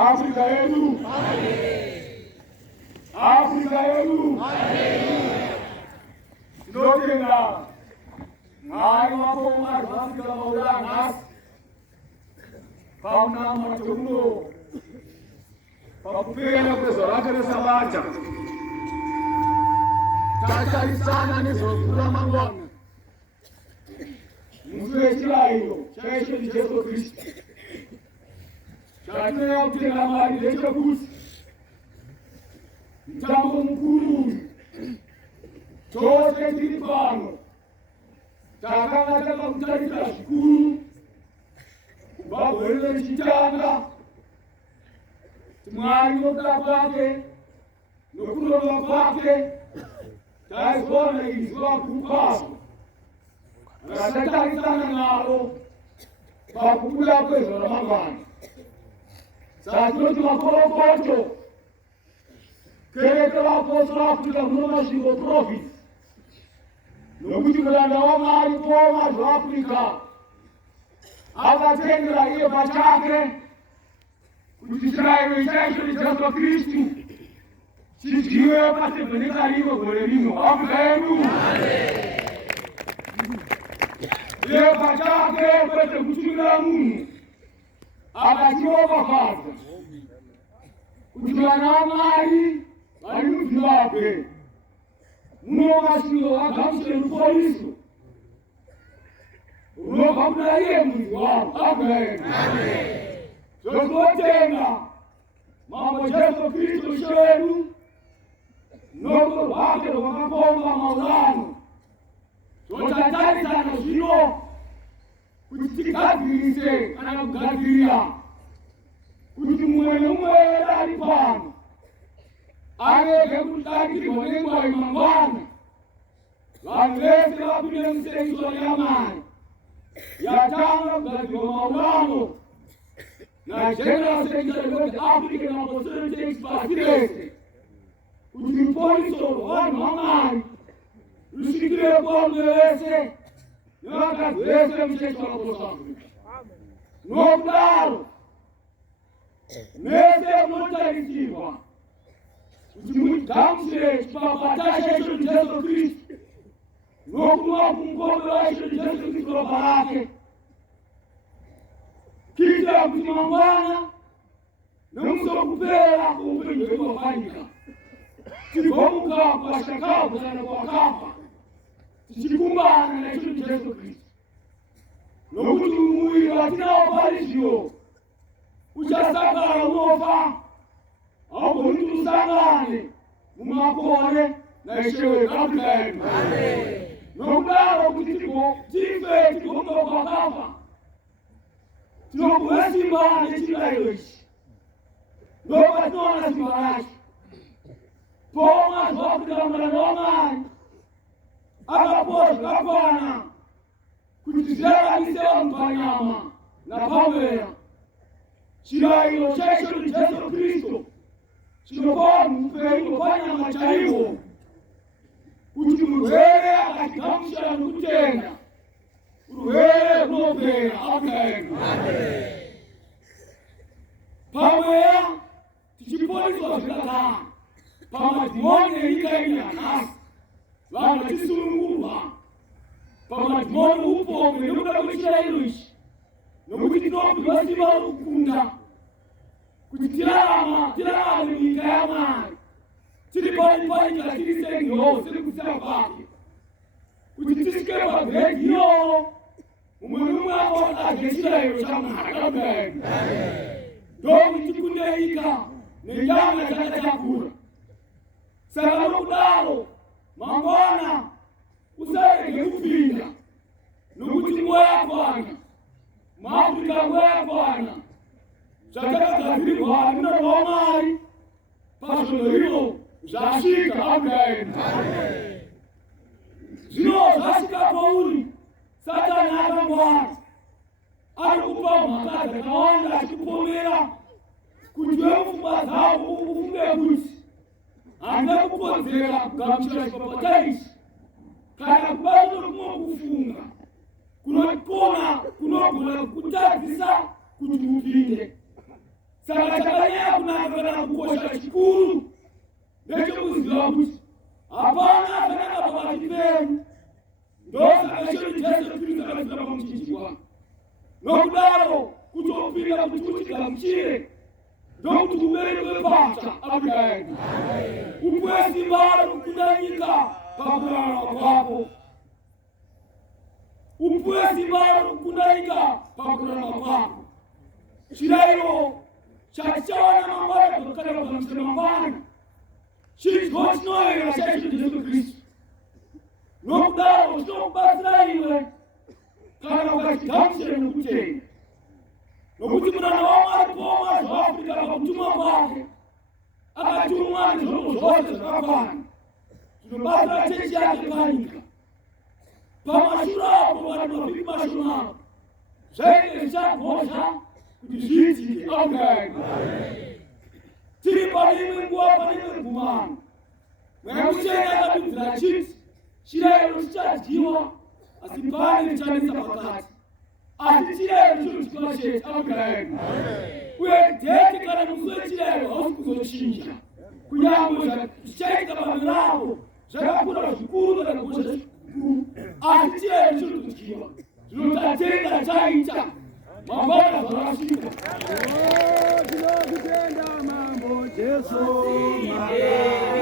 Afrika yetu, Afrika yetu ndotenga hari wako mari Afrika maulana pauna matuno pakupenda kwezorake resabacha tatarisana nezokura mangwana muzi wechirayiro chaishe ni Jesu Kristu chatinoya kutenga mari ndechekuti mutambo mukuru tose tiri pano takanga takakutarisa zvikuru kubva gore richitanga Mwari nokuda kwake nokurova kwake taizoona iri zuva guru kwazvo ratatarisana naro pakubuda kwezuva ramangwana. Saka tinoti makorokoto kereke vapostori Afrika muno masvingo province nokuti muranda waMwari Paul zvaAfrica akatendera iye pachake kuti chirayiro chaicho neJesu Kristu chidyiwe pasevheneka rimwe gore rino. Afrika yedu iye pachake kwete kutumira munhu akachiropafadza kuti vana vaMwari vari muZimbabwe muno masvingo vagamuchire ruforiso runobva kuna iye mudzi wavo. Afrika yedu zvototenga mambo Jesu Kristu chedu noko rwake rwakakomba maulano zvotatarisana zvino kuti tigadzirise kana kugadzirira kuti mumwe nemumwe ari pano areke kutakirirwa nenguva yemangwana. Vanhu vese vapinde musenzo yamai yatanga kugadzirwa maungano nageneral secretary of the African Apostolic pasi rese kuti ruponiso rwavanhu vaMwari rusvikire kuvanhu vese nevakadzi vese muchechi waapostoli. Nokudaro mese munotarisirwa kuti mugamuchire chipapata checho Jesu Kristu nokunwa kumukombe wacho Jesu Kristu ropa rake, kuitira kuti mangwana nemusi wokupera kweupenyu hwedu hwapanyika tigomuka kuvashakavu kana kwakafa tichikumbana nacho Jesu Kristu. Nokuti muviri watinawo parizvio uchasakara unofa, haugoni kuti usangane mumakore naishe wedu Afrika yedu. Nokudaro kuti tife tigomuka kwakafa tinopuwa simba nechirayiro ichi, ndopatinoona simba racho. Poma zvaafrika muranda waMwari akapuwa zvakakwana kuti zviraramise vanhu panyama napamweya. Chirayiro chaicho Jesu Kristu chinopa vanhu upenyu hwepanyama chaihwo, kuti murwere akatigamuchira nokutenda urwere hunopera Afrika yedu. Pamweya tichiponiswa zvikakana pamadhimoni enyika ino yanhasi, vanhu vachisunungurwa pamadhimoni upombwe nekuda kwechirayiro ichi, nokuti tinopirwa simba rokukunda kuti tirarame munyika yaMwari tiri panyika tiri senhoo sekusiya kwake, kuti tisvike pagiredi iyoyo mumwe nomumwe adye chirayiro chaMwari Afrika yedu. Ndokuti tikunde nyika nenyama dzakatakura. Saka nokudaro mangwana usarege kupinda, nokuti nguva yakwana muAfrica, nguva yakwana zvatakagadzirirwa nemuranda waMwari pazvono iro zvasvika Afrika yedu. Zvino zvasvika kwauri Satani akangwara ari kupa mhaka dzakawanda achikupomera kuti wemupfungwa dzavo ufunge kuti handina kukodzera kugamuchira chipapata ichi, kana kubatwa nokumwe kufunga kunogona kutadzisa kuti upinde. Saka chakanyanya kunaka kana kukosha chikuru ndechekuziva kuti hapana akanaka pakati penyu. Ndosaka chero Jesu Kristu akazira pamuchinjikwa. Nokudaro kutopinda kuti utigamuchire ndokuti kuberekwe pacha Afrika yedu. Upuwe simba rokukunda nyika pakurarama kwako. Upuwe simba rokukunda nyika pakurarama kwako. Chirayiro chatichawana mangwana kutokana kugamuchira mangwana chidyo chinoyera chaicho Jesu Kristu. Nokudaro chinokubatsira iwe kana ukachigamuchira nokutenda, nokuti muranda waMwari poma zvaAfrika pakutumwa kwake akatumwa nezvombo zvose zvakakwana zvinobatsira chechi yake panyika. Pamashure apo vanhu vapiri mashoma zvainge zvichagozha kuti zviitike Afrika yedu. Tiri pane imwe nguva, pane imwe gumano, mweya mutsvene akadudzira chiti chirayiro chichadyiwa, asi pane chichanetsa pakati. Asi chirayiro chinodyiwa chete Afrika yedu. Uye dhete kana musi wechirayiro hausi kuzochinja, kunyange zvichaitika pamwe ravo zvakakura zvikuru kana kukosha zvikuru, asi chirayiro chinodyiwa. Zvino tatenda chaita mangwana zvarasvika. Tinokutenda Mambo Jesu. Ah!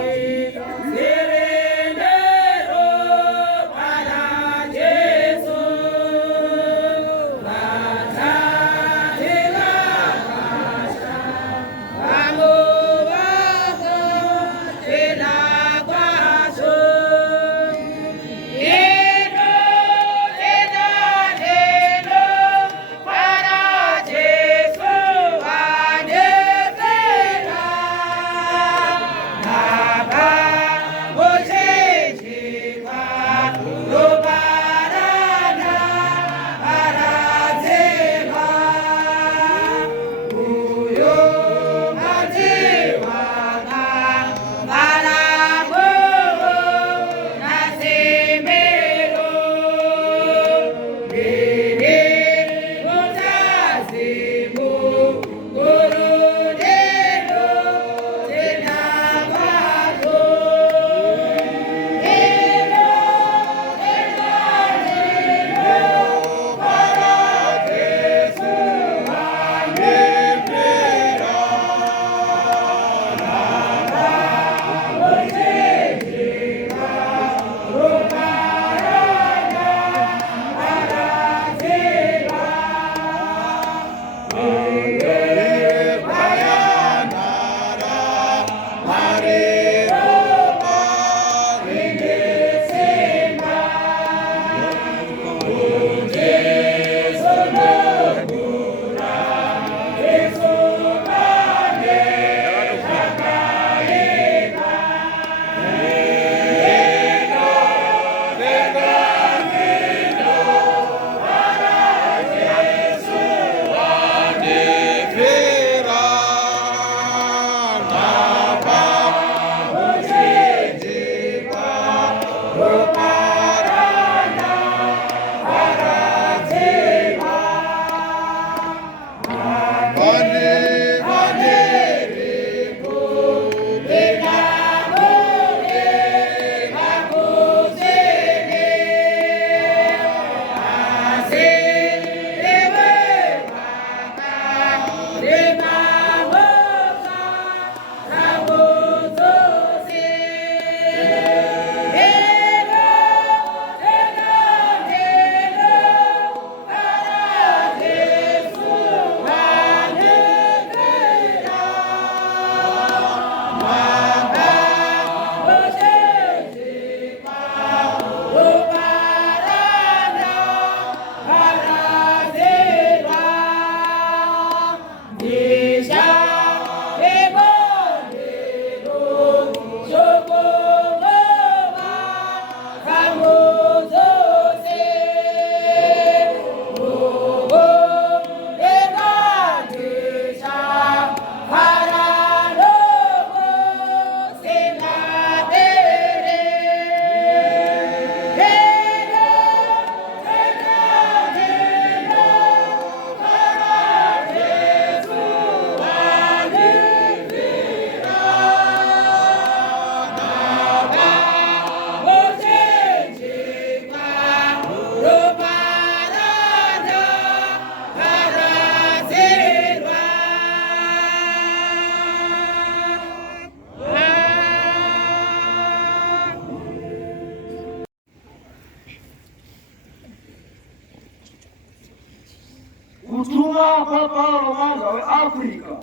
kutuma kwa Paulo mwana wa Afrika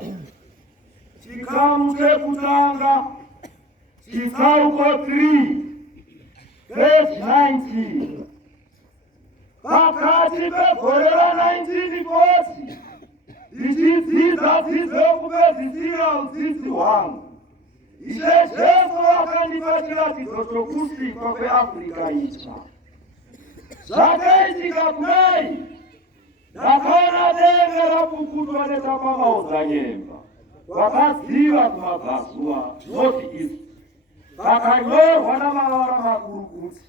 chikamu chekutanga chitsauko 3 verse 19 pakati pegore ra1940 ndichidzidza dzidzo yokupedzisira udzidzi hwangu Ishe Jesu wakandipa chiratidzo chokusikwa kweAfrica itsva. Zvakaitika kudai, ndakaona denga rapukutwa netapamaodzanyemba wakaziva kumabvazuva north east. Pakanyorwa namavara makuru kuti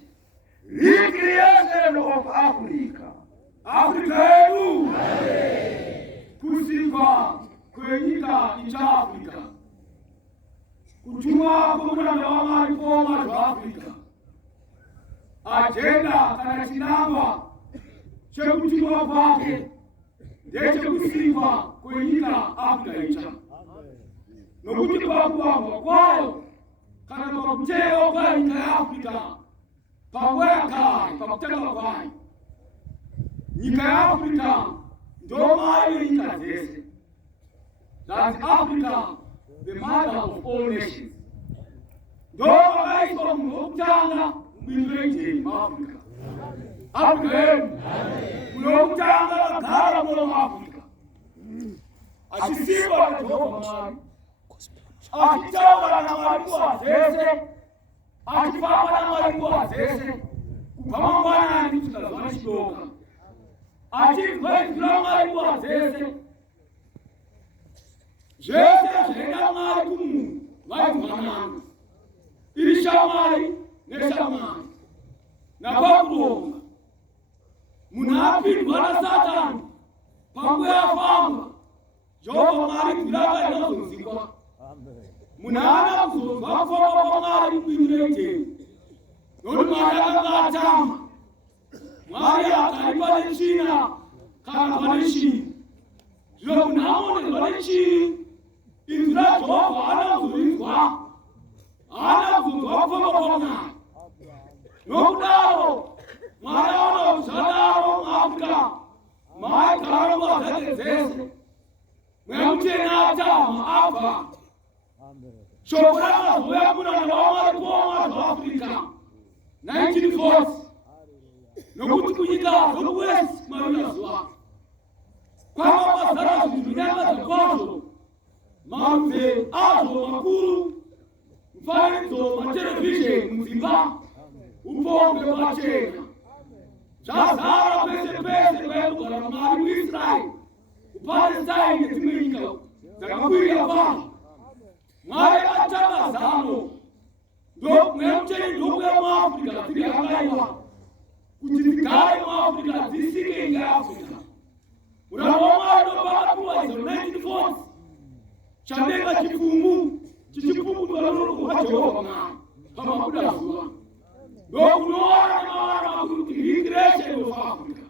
Recreation of Africa. Afrika yedu kusikwa kwenyika ichaAfrica. Kutumwa kumuranda wamarifomas vaAfrica. Agenda kana chinangwa chekutumwa kwake ndechekusikwa kwenyika Africa itsva. Nokuti pakuwambwa kwayo kana pakutewa kwenyika yaAfrica panguva yakare pakutanga kwayo, nyika yaAfrica ndomai yenyika dzese. That's Africa, the mother of all nations. Ndovakaiswa munhu wokutanga mubindu muAfrica. Africa yedu munhu wokutanga vagara muno muAfrica, achisikwa naJehovha Mwari, achitaura naMwari nguva dzese, achifamba naMwari nguva dzese, kubva mangwanani kusvika zuva chidoka, achinzwa inzwi raMwari nguva dzese. Zvese zvaida Mwari kumunhu vaibvananga, iri shamwari neshamwari. Napakuronga munhu apindwa naSatani panguva yafamba, Jehovha Mwari inzwi rake rinozonzwikwa. Munhu haana kuzonzwa kufamba kwaMwari mubindu reIdheni, nokuti Mwari akanga atama. Mwari akaipa netsvina kana pane chinhu. Zvino munhu amonerwa nechii, inzwi raJehovha haana kuzorinzwa, haana kuzonzwa kufamba kwaMwari. Nokudaro Mwari aona kuti zvadaro muAfrica maigara nguva dzake dzese, mwemutena atama abva. Shoko rakazouya kumuranda wamarifomas vaAfrica 1940, nokuti kunyika dzokuwest marinazuva kwanga kwazara zvinhu zvinyangadza kwazvo, marudzi azvo makuru, mufananidzo, matelevhizheni mudzimba, upombwe pachena. Zvazara pese pese kwaigara Mwari muIsraeri, kuPalestine nedzimwe nyika dzakakwirira kwazvo. Mwari atanga zano mwemuteni ndokuya muAfrica dziri yakaiwa kuti dzigare muAfrica dzisike nyika yaAfrica. Muranda waMwari ndopakapiwa izvo 1940, chadenga chipfumu chichipukutwa noruoko rwaJehovha Mwari pamabuda zuva. Ndokunoona namavara makuru kuti Recreation of Africa,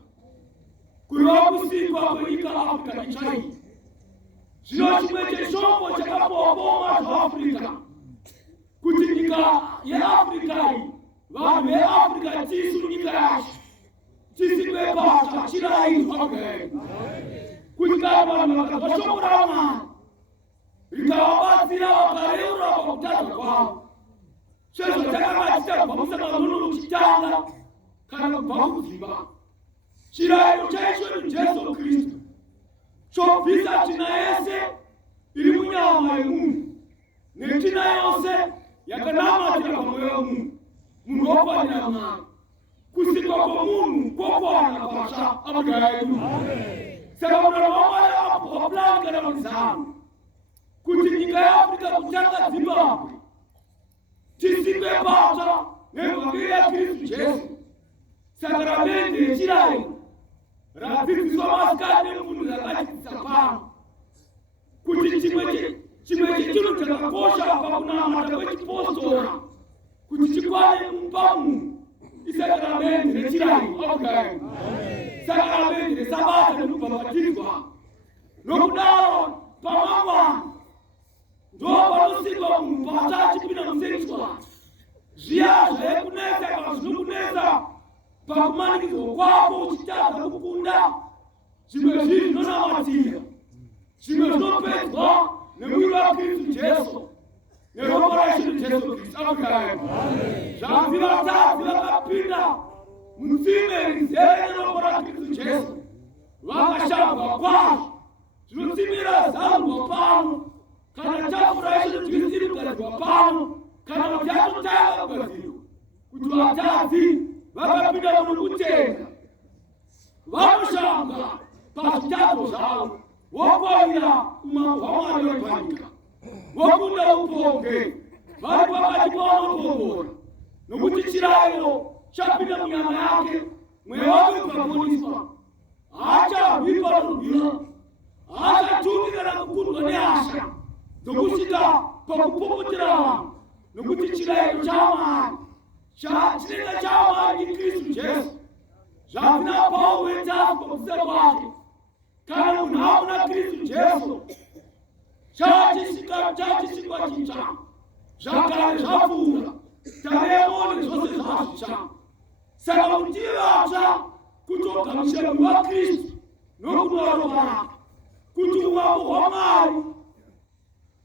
kureva kusikwa kwenyika Africa ichaiyi. Zvino chimwe cheshombo chakapiwa Paulo zvaAfrica kuti nyika yeAfrica iyi, vanhu veAfrica tisu nyika yacho, tisikwe pasva chirayirwa kwedu. Kuti kana vanhu vakabva shoko raMwari rikavabatsira vakareurwa pakutadza kwavo, sezvo takanga tichibva musangano nokutanga kana kubva kudzimba, chirayiro chaicho Jesu Kristu chobvisa tsvina yese iri munyama yemunhu netsvina yose yakanamatira pamwoyo womunhu. Munhu wofanira Mwari. Kusikwa kwomunhu kwokwana patsva Africa yedu. Saka muranda waMwari wapulani kana muzano kuti nyika yeAfrica kutanga Zimbabwe tisikwe patsva nevhangeri yaKristu Jesu. Sakramende yechirayiro radzidziswa masikati nemunhu rakadzidzisa pano, kuti chimwe chechinhu chakakosha pakunamata kwechipostora kuti chikwane pamunhu isakramende rechirayiro Africa yedu, sakramende resabata nekubhabhatidzwa. Nokudaro pamangwana ndopanosikwa munhu patsva achipinda musensuari. Zviya zvekunetsa kana zvinokunetsa pakumanikidzwa kwako uchitadza kukunda, zimwe zino na matia zimwe zinopedzwa nemwiri waKristu Jesu neroparation Jesu Kristu akudai zvanzi vatadzi vakapinda mutsime rizere neropa raKristu Jesu vakashambwa kwazvo zvinotsimira zambwa pano kana tafura yezvinotwisi kugadzirwa pano kana kuti atotanga kugadzirwa kuti vatadzi vakapinda munokutenga vanoshambwa pazvitato zvavo vokwavira kumambo waMwari wepanyika vokunda upombwe vari pakati pavanopombora nokuti chirayiro chapinda munyama yake mweya wake ukaponiswa haacharwi panorwira haachatungi kana kukundwa nehasha dzokusvika pakupopotera vanhu nokuti chirayiro chaMwari chinenge chaMwari ndiKristu Jesu zvanzi naPauro wetatu pakusera kwake kana munhu hauna Kristu Jesu chachisikwa chitsva zvakare zvapfuura taremone zvose zvazvitsva saka kuti tive vatsva kutogamuchira mweya waKristu nokunwa ropa rake kuti umambo hwaMwari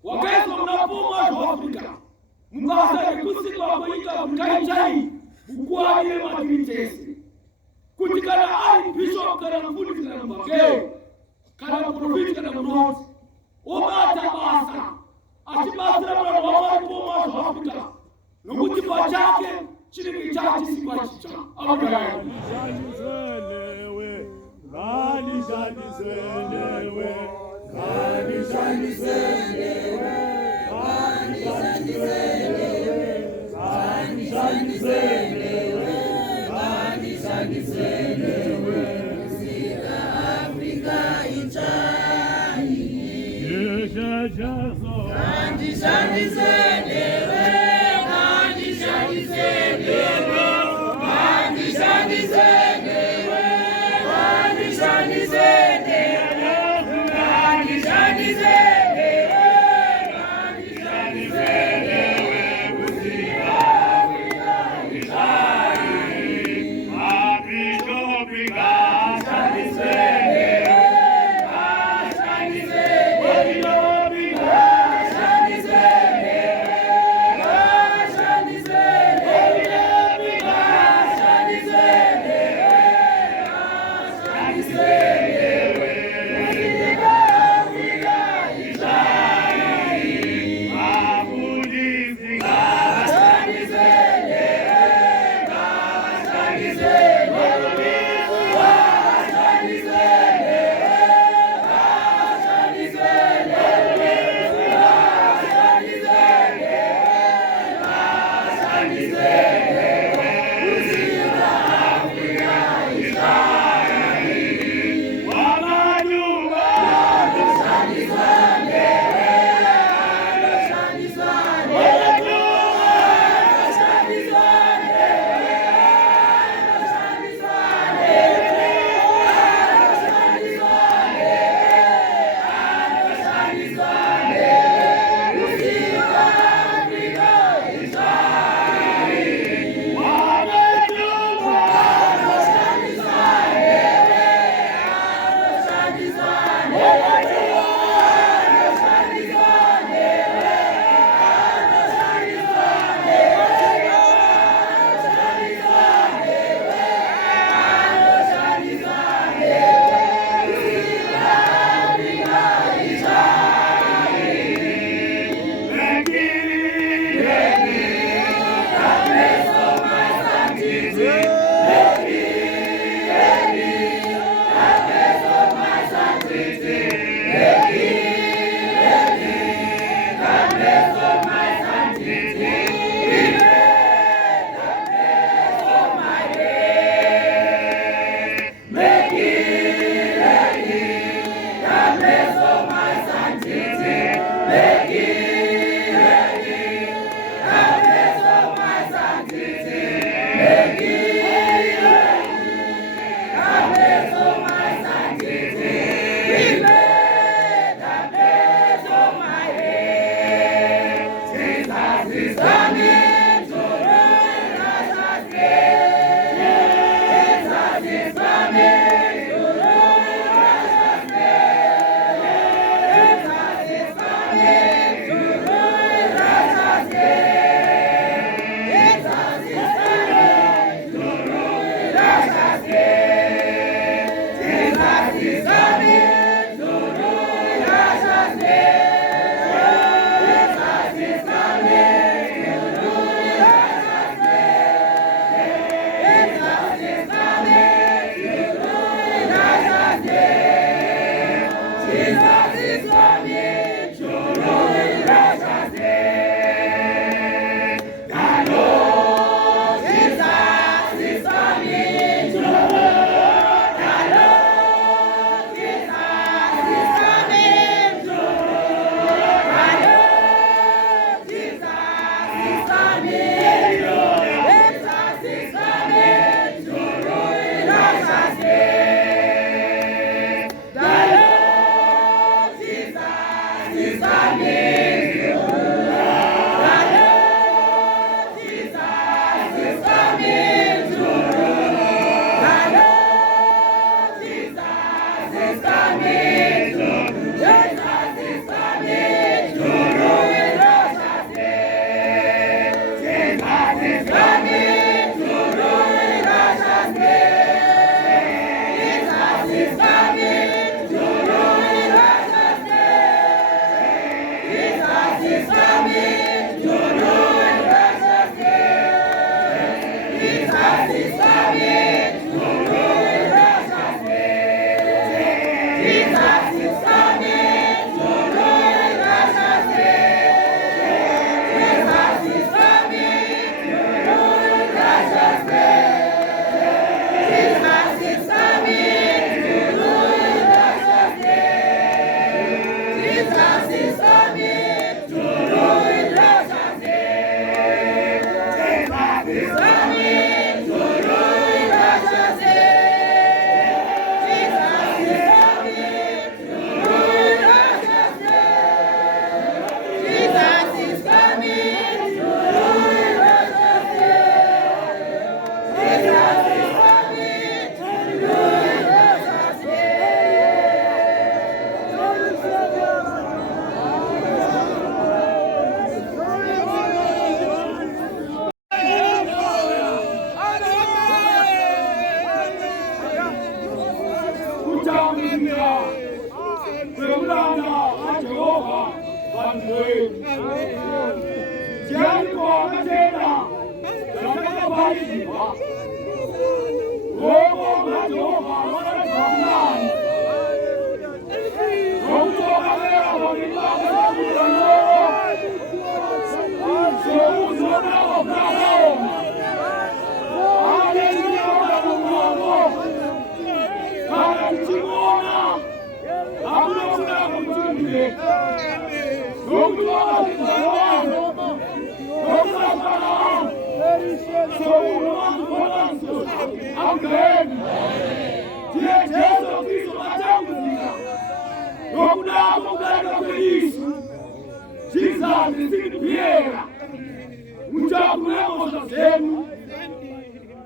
hwakaiswa muna Paul zvaAfrica mubasa rekusikwa kwenyika Afrika chai mukuwarire mativi tese kuti kana ari bishop kana mufundisi kana mubakeri kana muprofiti kana munoti obata basa achibatsira vanhu vaMwari Paul zvaAfrica nokuti pachake chinenge chachisikwa chitsva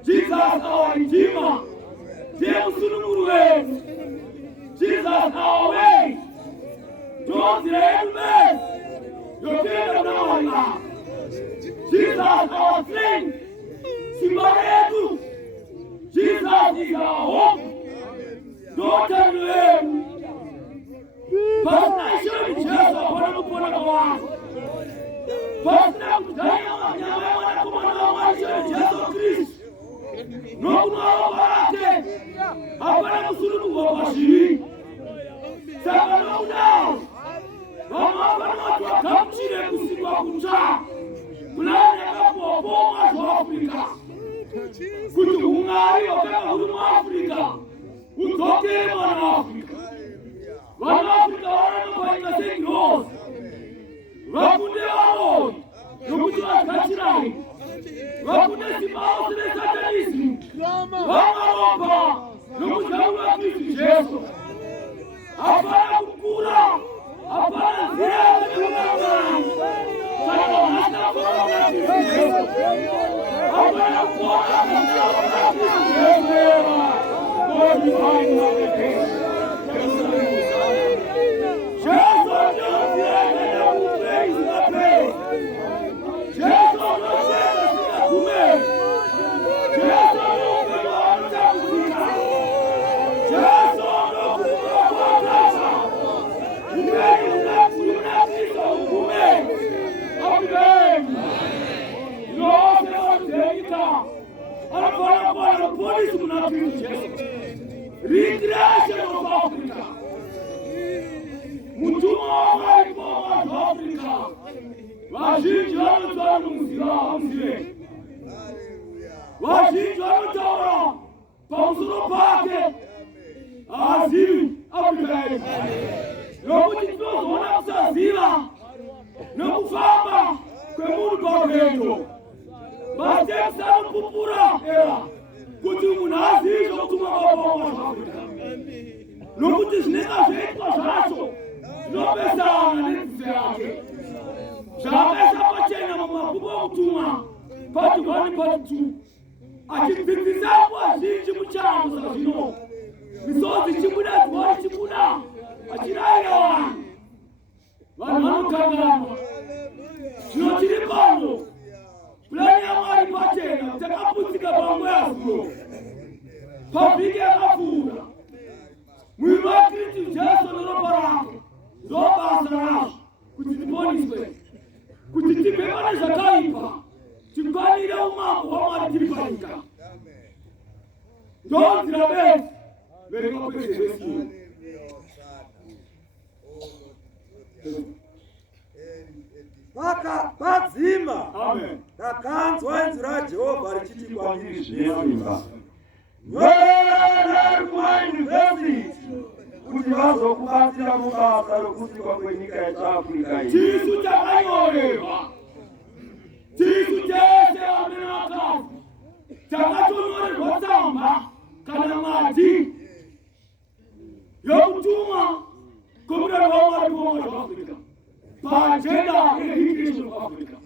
Jesus, our Redeemer. Jesus, our way. Don't let your kingdom now. Jesus, our strength. Simbaretu. Jesus is our hope. Don't tell him. Pastor, should Jesus upon the one. Pastor, Jesus Christ. No barate. Hapana kusulubu wa bashiri. Sababu now. Mama watu kamchire kusiku kucha. Kulane kapo boma za Afrika. Kutu ungari okaka huduma Afrika. Utoke wana Afrika. Wana Afrika wana kwa St. Wakunde wao. Yokuwa kachirai. Wakunde simao sile satanismu. Wamaomba. Yokuwa Kristo Yesu. Hapana kukula. Hapana ziada kukula. Sana hata kwa Kristo Yesu. Hapana kuona kwa Kristo Yesu. God is fine with the Jesus, la Kristo Yesu. Recreation of Africa. Mutumwa wa ipoma wa Afrika. Wajinji wanutwala mzire. Wajinji wanutwala pausuro pake. Azili Afrika yetu. Lokuti tuzo wanakusazila. Nokufamba kwe mundu kwa kwetu. Batemsa kupura era. Kuti munazizo kutuma kwa wa Afrika. Lokuti sineka zetu zacho. Lopesa na nezi yake. Zabesa pachena mamakubo kutuma. Pati 1 pati 2. Achipitiza kwa zinji mchango za zino. Misozi chimuda tuwa chimuda. Achiraila wani. Wanu kagama. Chino chirikondo. Plani ya mwari pachena. Utakaputika pango ya sulo. Papige ya mafura. Mwiru wa Kristu Jesu noroparake. Zoba asarashi. Kutitiponiswe. Kutitipemane zakaipa. Chikani ile umangu wa mwari tiripanika. Don't rabes. Veriko pese besi. Paka pazima. Amen. Takanzwa inzira Jehova richiti kwa nyiri Yesu. Wera kwa university. Kuti vazokubatsira mubasa rokusikwa kwenyika yechiAfrica iyi. Chisu chakayorewa. Chisu chese amenakazi. Chakatonyorerwa tsamba kana mati. Yokutuma kumurero wa mwari wa Afrika. Pachenda recreation of Africa.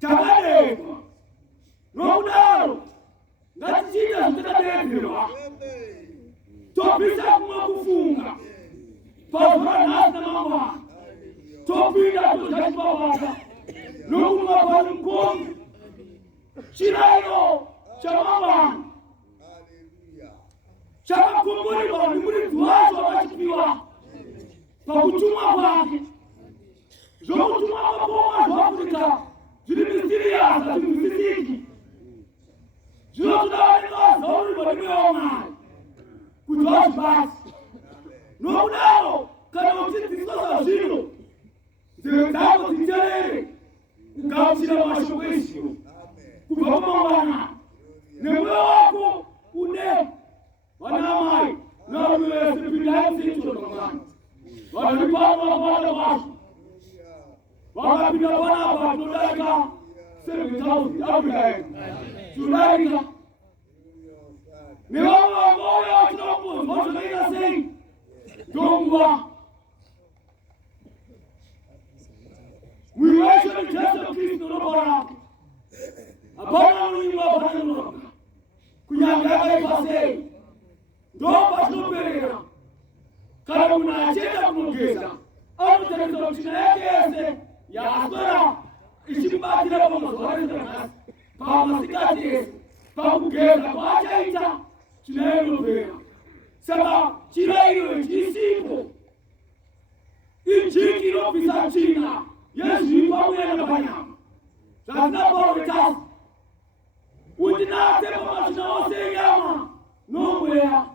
Chakadekwa. Nokudaro. Ngatichita zitakadekerwa. Topisa kumwa kufunga. Pavura nasi na mama. Topida tuzaipa waka. Nukumwa pali mkongi. Chirayo. Chamama. Chaka kumburi wa nimuri tuwazo wachipiwa. Pakuchuma wake. Zokutuma maboma wa Afrika. Zili mysterious, zili mystique. Zilotudawalika zauri badime wa umari. Kutuwashi basi. Nokudaro, kana utitikosa zino. Zilotako titerere. Ukauchira mashokesio. Kupapama wana. Nemwe wako une. Wanamai. Na uwe sepidayo zincho nongani. Wanipama wana washu. Wakapita wana hapa tunaika 7,000 Afrika yetu. Tunaika. Ni wao moyo tunapo wanaenda sei. Tongwa. We worship Jesus Christ no bara. Abana ni wa bana no. Kunyanga ipase. Dopa tupera. Kama unacheza kumongeza. Au tatizo chini yake ese. Ya asora ishibatira kwa mazwari na pa masikati pa kugeza kwa chaita chinelo vera sema chirairo chisipo injiki no pisa china yesu pamoja na banyama sasa kwa utasi udinate kwa mashinaose nyama nomwea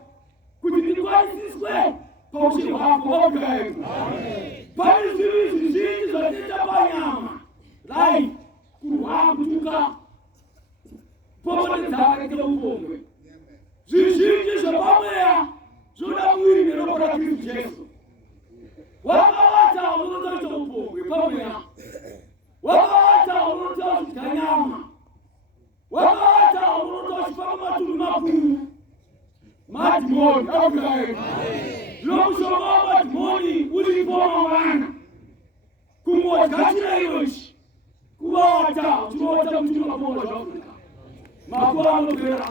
kutikwa siswe kwa ushiri wako woga amen. Pali zili zote banyama. Lai kuwa kutuka. Popote zake kwa ubongwe. Zili zobamea. Zona mwili ni roho la Kristo Yesu. Wakawata uloto cha ubongwe pamea. Wakawata uloto cha kanyama. Wakawata uloto cha matunda makuu. Matimoni Amen. Lokushobaba timoni ulipoma wana. Kumwachachira yoshi. Kuwata, tuwata mtuma kwa Afrika. Makwano vera.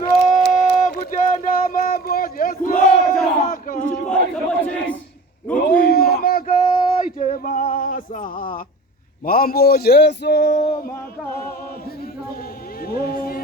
No kutenda mambo Yesu. Kuwata, uchipaita wachesi. No kuima. Makaite basa. Mambo Yesu makaita. Yeah.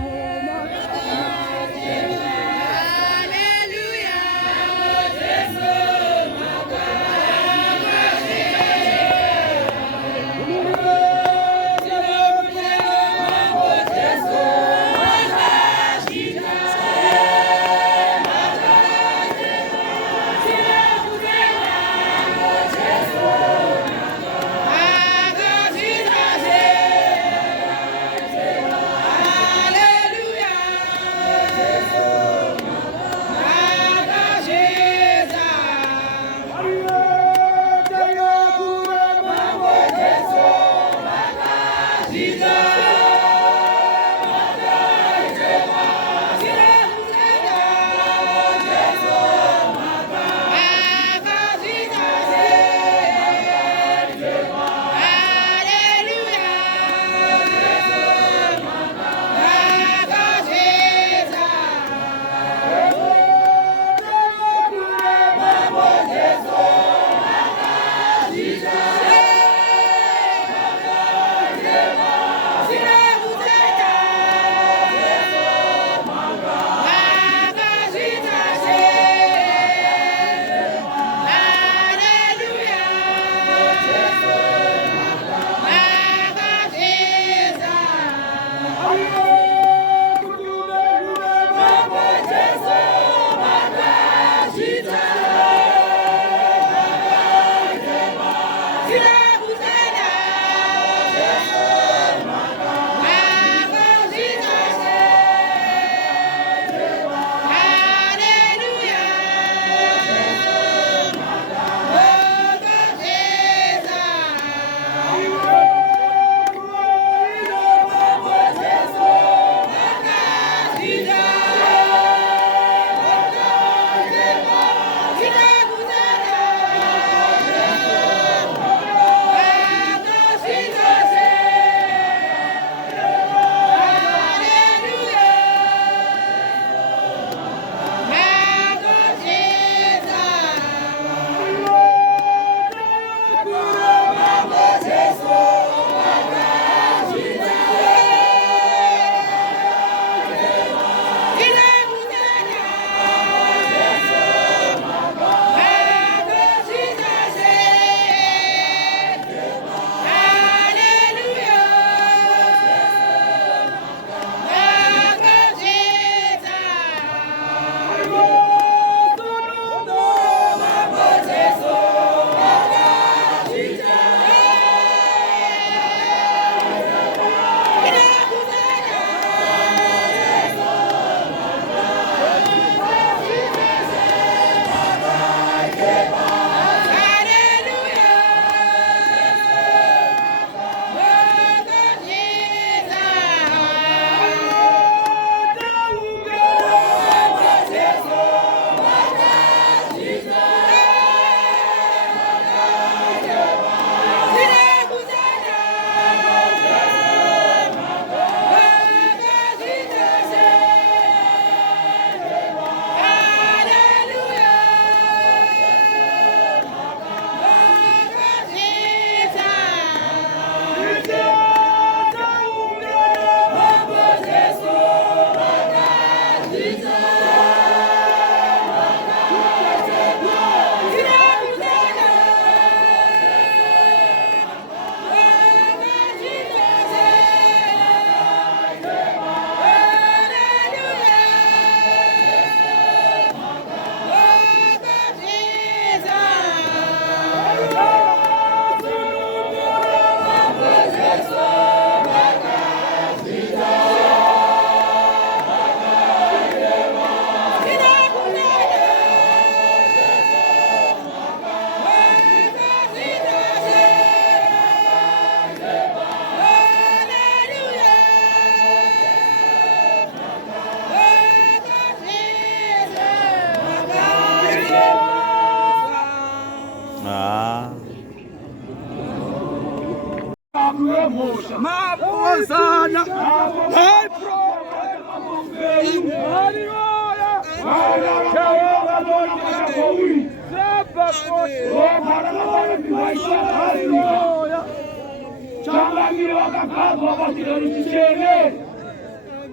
Mabosana. Hey, bro. Hallelujah. Hallelujah. Changamiro wakakazwa bachirani chichene.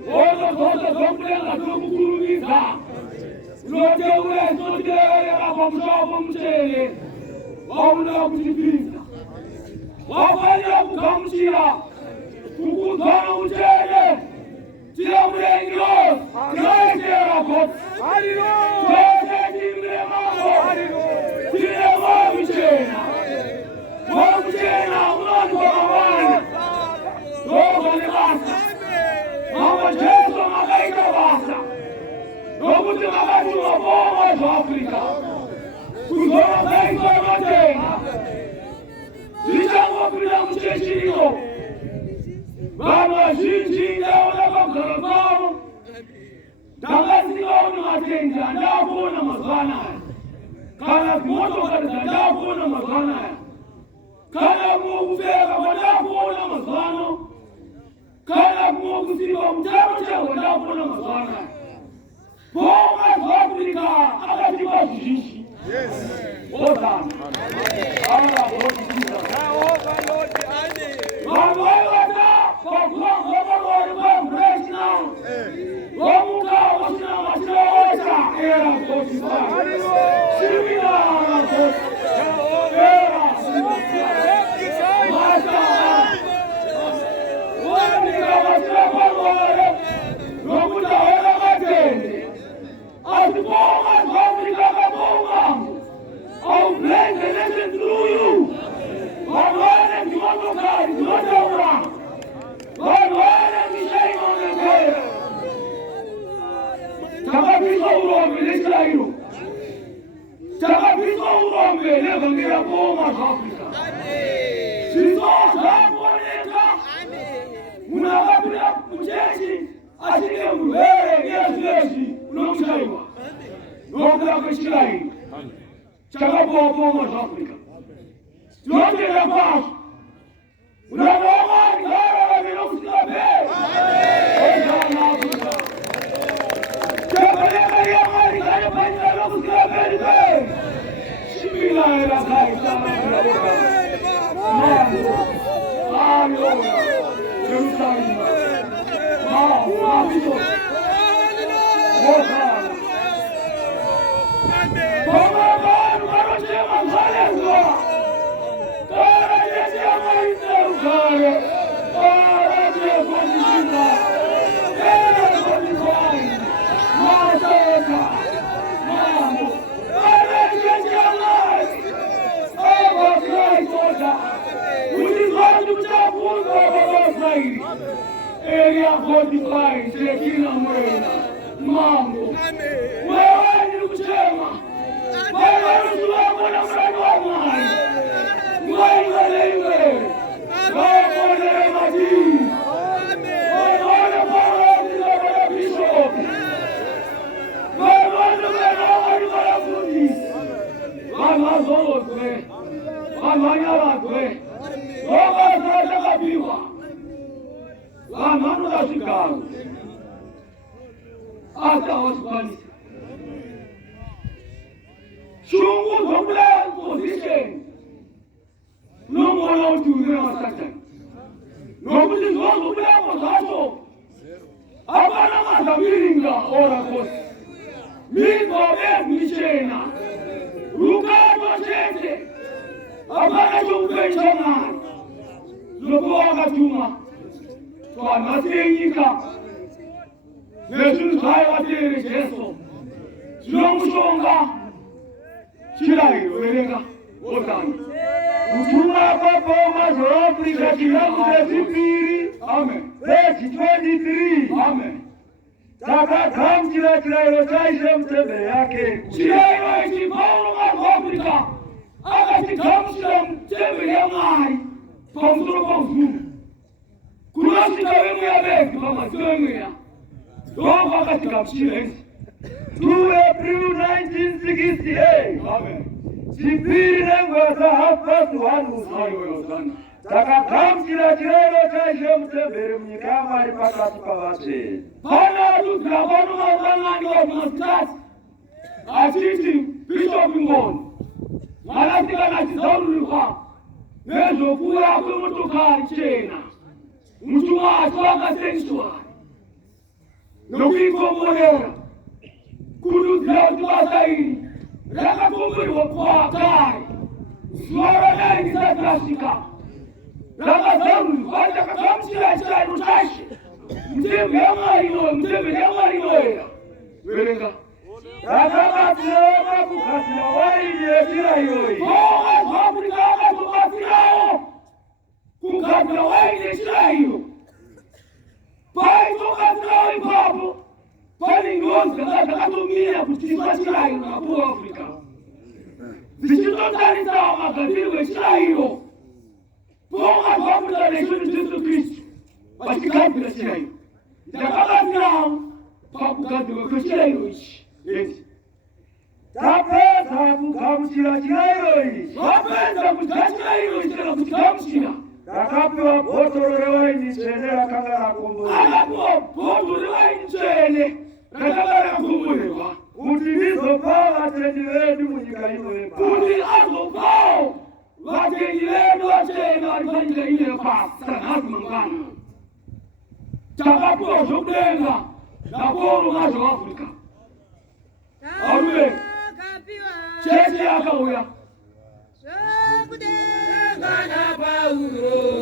Ozo zote zombulenga tukukurumiza. Ulote ule sotirele kwa mshobo mchele. Wauna kuchipiza. Wafanya kukamshira. Kukutana mchele. Tira mrengiro. Tira kot. Tira timre mambo. Tira mambo mchena. Mambo mchena ulandu wa mawani. Dogo ni basa. Mama Jesu magaika basa. Nokuti magati maboma za Afrika. Kuzora gaika matena. Zichango bila mchechiro. Baba jinjinga wanakakara kao. Tangazi kao ni matenja. Ndako na mazwana. Kana kumoto katika ndako na mazwana. Kana kumbega kwa ndako na mazwano. Kana kusiba mtamo chako ndako na mazwana. Poma za Afrika akatiba jishi. Yes. Oda. Ala bodi kisa. Jehovah Lord ane. Baba wata kwa fresh now. Wamuka wasina wasina era bodi ba. Simina ala bodi. Era. Mata. Wamuka wasina kwa Rokuta era matende. Asiboma Afrika kabonga. I'll bless the nation through you. God will and you want to God, you want to run. God will and you shame on the way. Takapisa urongo Israel. Takapisa urongo leva ngira boma Afrika. Sizo saponeka. Munakapira kujeshi. Asike mbele yesu unomshaiwa. Nokula kushilai. Chakapo boma Afrika. Yote na paz. Unaona ngara vinokusikia be. Ojana Afrika. Chakale ya mali kaya panya vinokusikia be. Shimila era kaisa. Hallelujah. Jerusalem. Mafito. Moka. Area 45, Sekina Mwena, Mambo. Wewe ni kuchema. Wewe ni suwako na mrani wa mwani. Wewe lewe. Wewe majini. Wewe parodi na bishop. Wewe ni wanafunzi. Wanazozwe. Wananyaragwe. Wewe tunatakabiwa. Mano da Chicago. Hasta hospitaliza. Shungu zomble position. No mola utume masaka. No kuti zomble mosato. Abana masabiringa ora kos. Mingo be michena. Rukato chete. Abana chumbe chama. Lobo akatuma. Kwa masenyika Yesu sayatere Yesu Zilongushonga Chilahiro werenga Otani Utuma Papa za Afrika kilamu zipiri Amen Verse 23 Amen Taka kamchila chilahiro chaisha mtebe yake Chilahiro ichi Paulo wa Afrika Akati kamchila mtebe ya mai Komzuro komzuro Kurasika wemu ya beki kama siwemu ya Dogo katika mchilenzi 2 April 1968 Amen Sipiri nengo ya half past 1 usayo ya sana takagamukira chirero chaishe mutembere munyika yaMwari pakati pavatsvene. Pana tudzira pano mangangani wamasitasi achiti Bishop Ngoni mwanasikana achizaurirwa nezvokura kwemotokari chena mutumwa wacho wakasensuari nokuikomborera kududzira kuti basa iri rakakomborerwa kwakare zuva radai risati rasvika rakazaurirwa takagamuchira chiraro chashe mutembere yaMwari inoyo mutembere yaMwari inoyera verenga takabatsirawo pakugadzira waini yechira iyoyi. Afrika akatobatsirawo kugadzira waini yechira iyo. Paitobatsirawo ipapo pane ngozi dzakatomira kutiswa chira iyo napo Afrika dzichitotarisawo magadzirirwo echira iyo. Paungati Afrika nation Jesu Kristu vachigadzira chira iyo. Ndakabatsirawo pakugadzirwa kwechira iyo ichi. Tapedza kugamuchira chirayiro ichi. Wapedza kudya chirayiro ichi kana kuchigamuchira. Takapiwa bhotoro rewaini tsvene rakanga rakomborerwa. Akapiwa bhotoro rewaini tsvene rakanga rakakomborerwa kuti rizopawo vatendi vedu munyika ino yePasi. kuti azopawo vatendi vedu vachena vari panyika ino yePasi sanhasi mangwana. Takapiwa zvokudenga naporo mazvoAfrica. Arume chechi yakauya zvokudenga naPauro.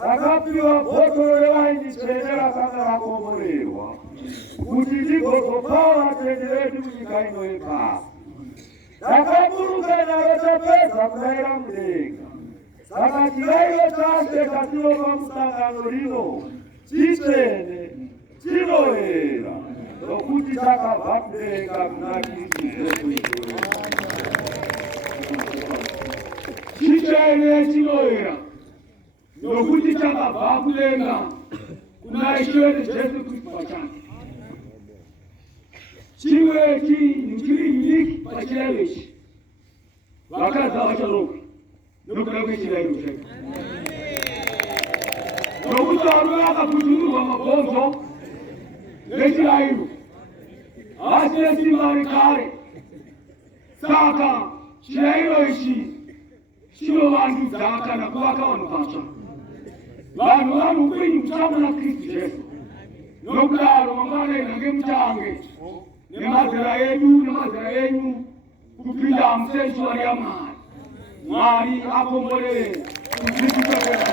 takapiwa bhotoro rewaini tsvene rakanga rakomorerwa kuti ndigozopawa vatendi vedu munyika ino yepasi. Takaburuka naro tapedza kudayira mudenga. Saka chirayiro chashe chatinopa musangano rino chitsvene, chinoyera, nokuti takabva kudenga kuna Kristu Jesu. Chitsvene, chinoyera, nokuti takabva kudenga kuna Jesu Kristu pachake. Chimwe chinhu chiri uniki pachirayiro ichi, vakadzi havacharohwi nokuda kwechirayiro chake. Nokuti varume vakaputulurwa mabhonzo nechirayiro, vasina simba rekare. Saka chirayiro ichi chinovandudza kana kuvaka vanhu vatsva. Vanhu vane upenyu hutama naKristu Jesu. Nokudaro mangwana inhange muchange nemazera edu nemazera enyu kupinda musensuari yaMwari. Mwari akomborere kudzidzisa kwedu.